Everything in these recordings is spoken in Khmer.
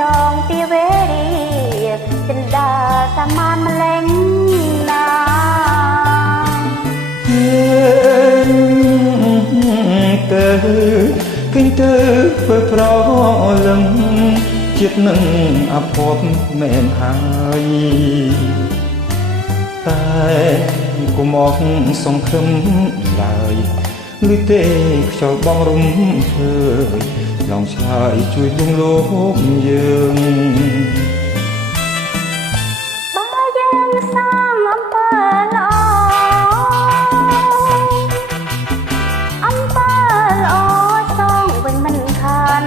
ចងពីវេរីចិន្តាសាមានម្លេងណាទៅឃើញទៅធ្វើប្រលឹងចិត្តនឹងអភ័ព្វមែនហើយតែកុំអស់សង្ឃឹមឡើយឬទេខ្យល់បងរំភើយឡងឆ្លើយជួយលួងលោមយើងបើយើងសាងអំពើល្អអំពើល្អសងវិញមិនខាន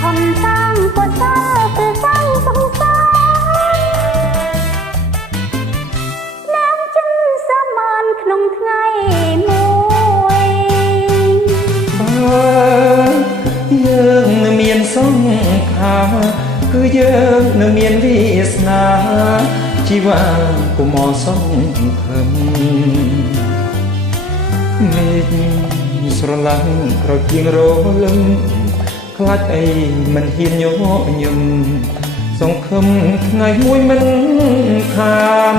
ខំសាងកុសលគឺសាងសង្សារឡើងចិនសាមានក្នុងថ្ងៃមួយបើយើងនឹងមានសង្ខារគឺយើងនឹងមានវាសនាជីវ៉ាកុំអស់សង្ឃឹមមេឃស្រឡាញ់ក្រោយជាងរលឹមខ្លាចអីមិនហ៊ានញញឹមសង្ឃឹមថ្ងៃមួយមិនខាន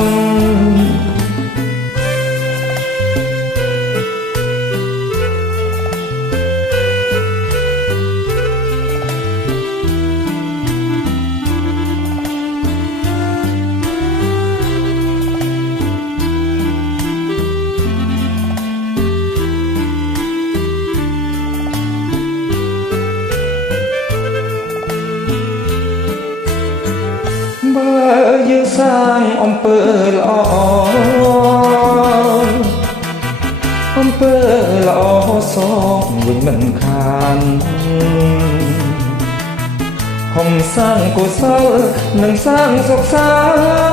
បើយើងសាងអំពើល្អអំពើល្អសងវិញមិនខានខំសាងកុសលនិងសាងសុខសា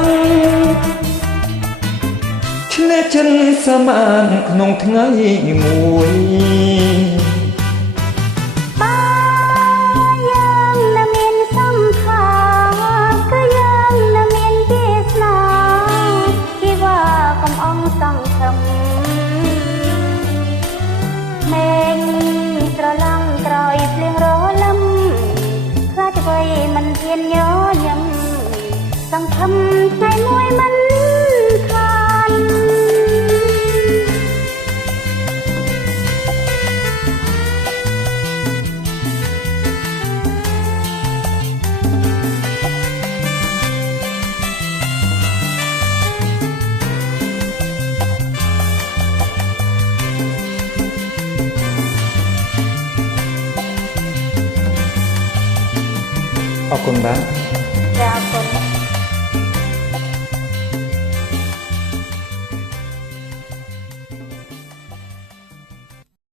ន្តឈ្នះចិនសាមានក្នុងថ្ងៃមួយមិនហ៊ានញញឹមសង្ឃឹមថ្ងៃមួយមិនខានអរគុណបាទ